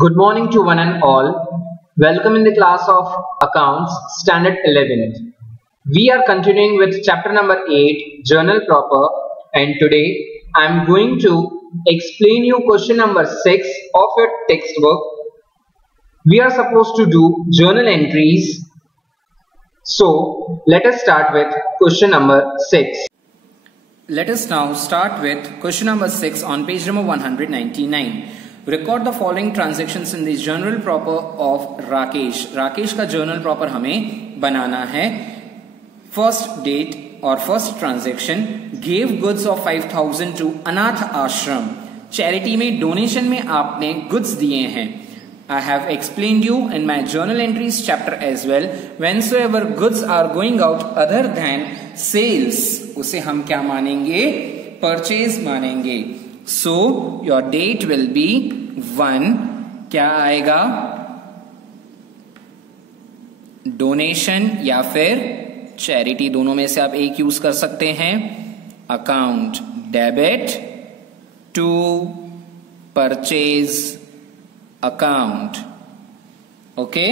Good morning to one and all. Welcome in the class of Accounts, Standard 11. We are continuing with chapter number 8, Journal Proper, and today I am going to explain you question number 6 of your textbook. We are supposed to do journal entries. So let us start with question number 6. Let us now start with question number 6 on page number 199. Record the following transactions in the journal proper of Rakesh. Rakesh का journal proper हमें बनाना है. First date और first transaction, gave goods of 5,000 to अनाथ आश्रम. Charity में donation में आपने goods दिए हैं. I have explained you in my journal entries chapter as well. Whensoever goods are going out other than sales, उसे हम क्या मानेंगे? Purchase मानेंगे. So your date will be 1. क्या आएगा? डोनेशन या फिर चैरिटी, दोनों में से आप एक यूज कर सकते हैं. Account debit to purchase account. Okay,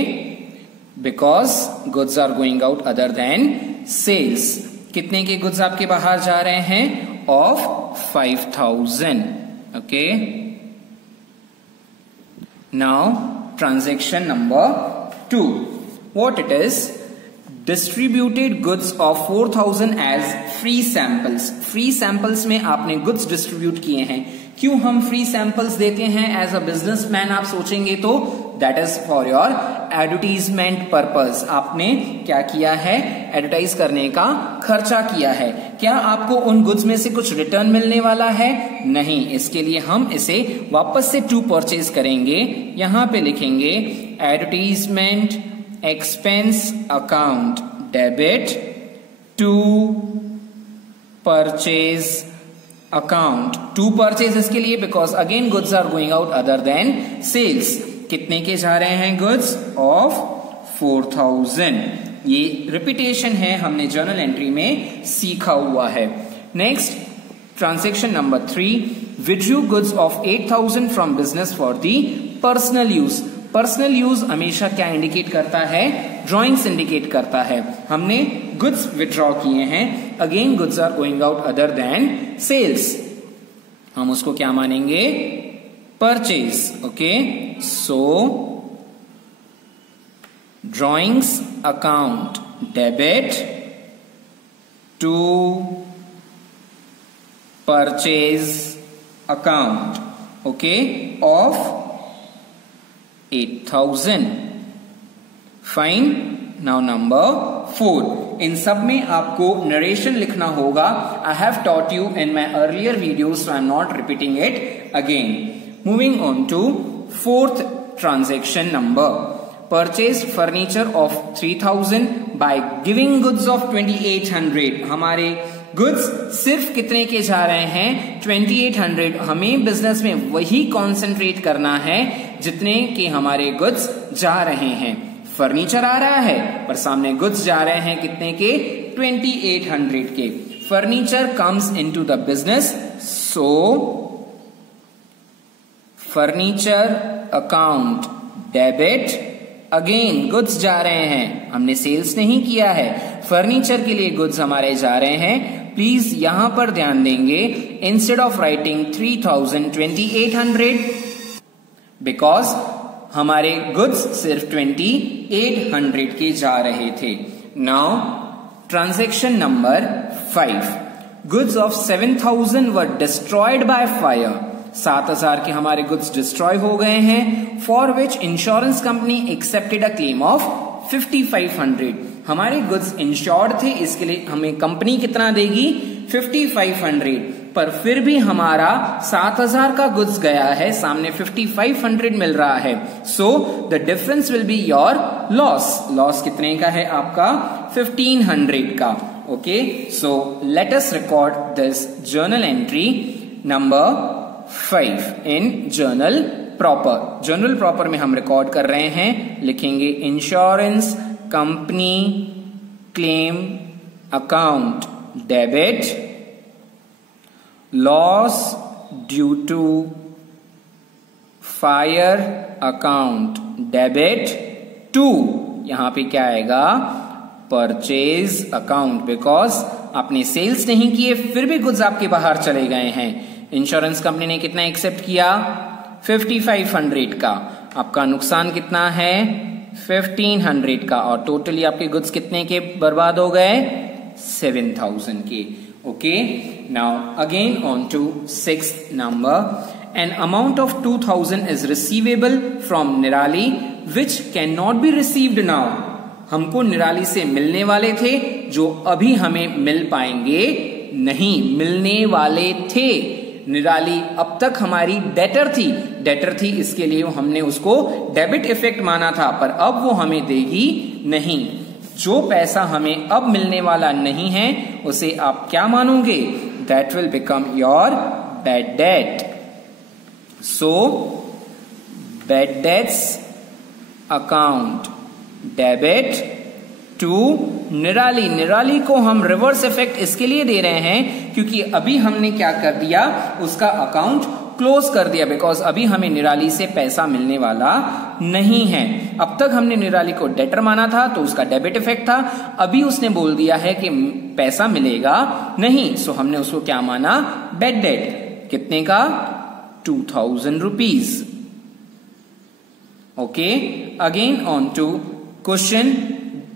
because goods are going out other than sales. कितने के गुड्स आपके बाहर जा रहे हैं? Of 5,000. Okay. Now transaction number 2. What it is? Distributed goods of 4,000 as free samples. Free samples में आपने goods distribute किए हैं. क्यों हम free samples देते हैं as a businessman आप सोचेंगे तो that is for your advertisement purpose. आपने क्या किया है? एडवर्टाइज करने का खर्चा किया है. क्या आपको उन गुड्स में से कुछ रिटर्न मिलने वाला है? नहीं. इसके लिए हम इसे वापस से टू परचेज करेंगे. यहां पे लिखेंगे advertisement expense account debit to purchase account. To purchase इसके लिए because again goods are going out other than sales. कितने के जा रहे हैं गुड्स? ऑफ 4,000. ये रिपीटेशन है, हमने जर्नल एंट्री में सीखा हुआ है. Next transaction number 3, withdrew goods of 8,000 from business for the personal use. Personal use हमेशा क्या इंडिकेट करता है? ड्रॉइंग्स इंडिकेट करता है. हमने गुड्स विड्रॉ किए हैं. Again goods are going out other than sales. हम उसको क्या मानेंगे? Purchase. Okay, so drawings account debit to purchase account. Okay, of 8,000. Fine. Now number 4. इन सब में आपको नरेशन लिखना होगा. I have taught you in my earlier video, so I am not repeating it again. Moving on to fourth transaction number, purchase furniture of 3,000 by giving goods of 2,800. हमारे goods सिर्फ कितने के जा रहे हैं? 2,800. हमें बिजनेस में वही कॉन्सेंट्रेट करना है जितने के हमारे गुड्स जा रहे हैं. फर्नीचर आ रहा है पर सामने गुड्स जा रहे हैं कितने के? 2,800 के. Furniture comes into the business, so furniture account debit. Again goods जा रहे हैं, हमने सेल्स नहीं किया है. फर्नीचर के लिए गुड्स हमारे जा रहे हैं. प्लीज यहां पर ध्यान देंगे, इंस्टेड ऑफ राइटिंग 3,000 2,800 बिकॉज हमारे गुड्स सिर्फ 2,800 के जा रहे थे. Now transaction number 5, goods of 7,000 were destroyed by fire. 7,000 के हमारे गुड्स डिस्ट्रॉय हो गए हैं. For which insurance company accepted a claim of 5,500. हमारे गुड्स इंश्योर्ड थे, इसके लिए हमें कंपनी कितना देगी? 5,500. पर फिर भी हमारा 7,000 का गुड्स गया है, सामने 5,500 मिल रहा है. So the difference will be your loss. Loss कितने का है आपका? 1,500 का. Okay, so let us record this journal entry number 5 in journal proper. Journal proper में हम रिकॉर्ड कर रहे हैं. लिखेंगे insurance company claim account debit loss due to fire account debit to, यहां पे क्या आएगा, परचेज अकाउंट, बिकॉज आपने सेल्स नहीं किए फिर भी गुड्स आपके बाहर चले गए हैं। इंश्योरेंस कंपनी ने कितना एक्सेप्ट किया, 5500 का, आपका नुकसान कितना है, 1500 का, और टोटली आपके गुड्स कितने के बर्बाद हो गए, 7000 के। Okay, now again on to 6th number. An amount of 2000 is receivable from Nirali which cannot be received now. हमको निराली से मिलने वाले थे जो अभी हमें मिल पाएंगे नहीं, मिलने वाले थे। निराली अब तक हमारी डेटर थी, इसके लिए हमने उसको डेबिट इफेक्ट माना था, पर अब वो हमें देगी नहीं। जो पैसा हमें अब मिलने वाला नहीं है उसे आप क्या मानोगे, that will become your bad debt. So bad debts account debit to Nirali. Nirali को हम रिवर्स इफेक्ट इसके लिए दे रहे हैं क्योंकि अभी हमने क्या कर दिया, उसका अकाउंट क्लोज कर दिया, बिकॉज अभी हमें निराली से पैसा मिलने वाला नहीं है। अब तक हमने निराली को डेटर माना था तो उसका डेबिट इफेक्ट था, अभी उसने बोल दिया है कि पैसा मिलेगा नहीं, सो हमने उसको क्या माना, बैड डेट। कितने का, 2000 rupees. Okay, again on to question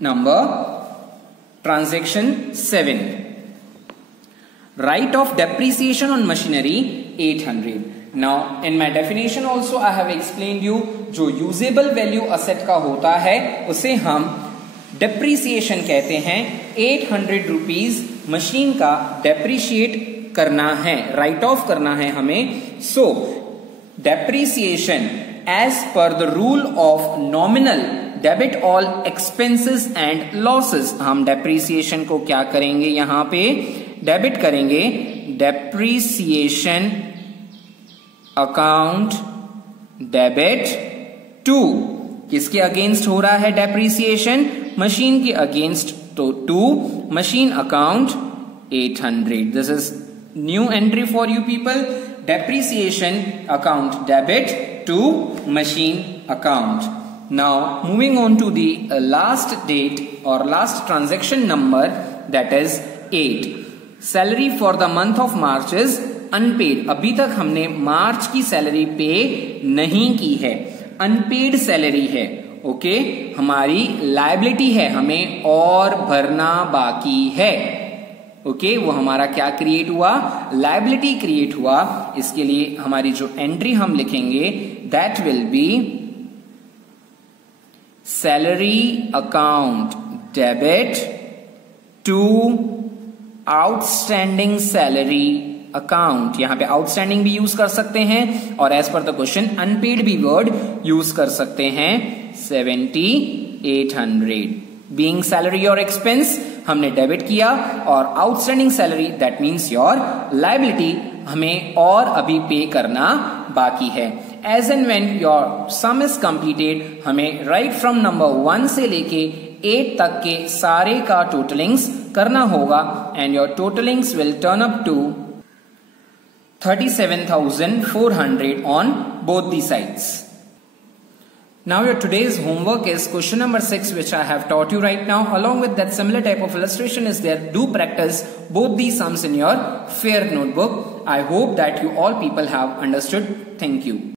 number transaction 7। Write off depreciation on machinery 800। Now in my definition also I have explained you, जो यूजेबल वैल्यू असेट का होता है उसे हम डेप्रिसिएशन कहते हैं। 800 रुपीज मशीन का डेप्रिशिएट करना है, राइट ऑफ करना है हमें। So depreciation as per the rule of nominal debit all expenses and losses. हम डेप्रिसिएशन को क्या करेंगे, यहां पे डेबिट करेंगे। डेप्रिसिएशन अकाउंट डेबिट टू, किसके अगेंस्ट हो रहा है डेप्रिसिएशन, मशीन के अगेंस्ट, तो to machine account 800। This is new entry for you people, depreciation account debit to machine account. Now moving on to the last date or last transaction number, that is 8. Salary for the month of March is unpaid. अभी तक हमने मार्च की salary पे नहीं की है, unpaid salary है। Okay, हमारी लायबिलिटी है, हमें और भरना बाकी है। ओके, वो हमारा क्या क्रिएट हुआ, लायबिलिटी क्रिएट हुआ। इसके लिए हमारी जो एंट्री हम लिखेंगे that will be salary account debit to outstanding salary account. यहां पे आउटस्टैंडिंग भी यूज कर सकते हैं और as per the question unpaid भी वर्ड यूज कर सकते हैं। 7800 बीइंग सैलरी और एक्सपेंस हमने डेबिट किया, और outstanding salary that means your liability, हमें और अभी पे करना बाकी है। As and when your sum is completed, हमें राइट फ्रॉम नंबर 1 से लेके 8 तक के सारे का टोटलिंग्स करना होगा, and your totallings will turn up to 37,400 on both the sides. Now your today's homework is question number 6, which I have taught you right now. Along with that, similar type of illustration is there. Do practice both these sums in your fair notebook. I hope that you all people have understood. Thank you.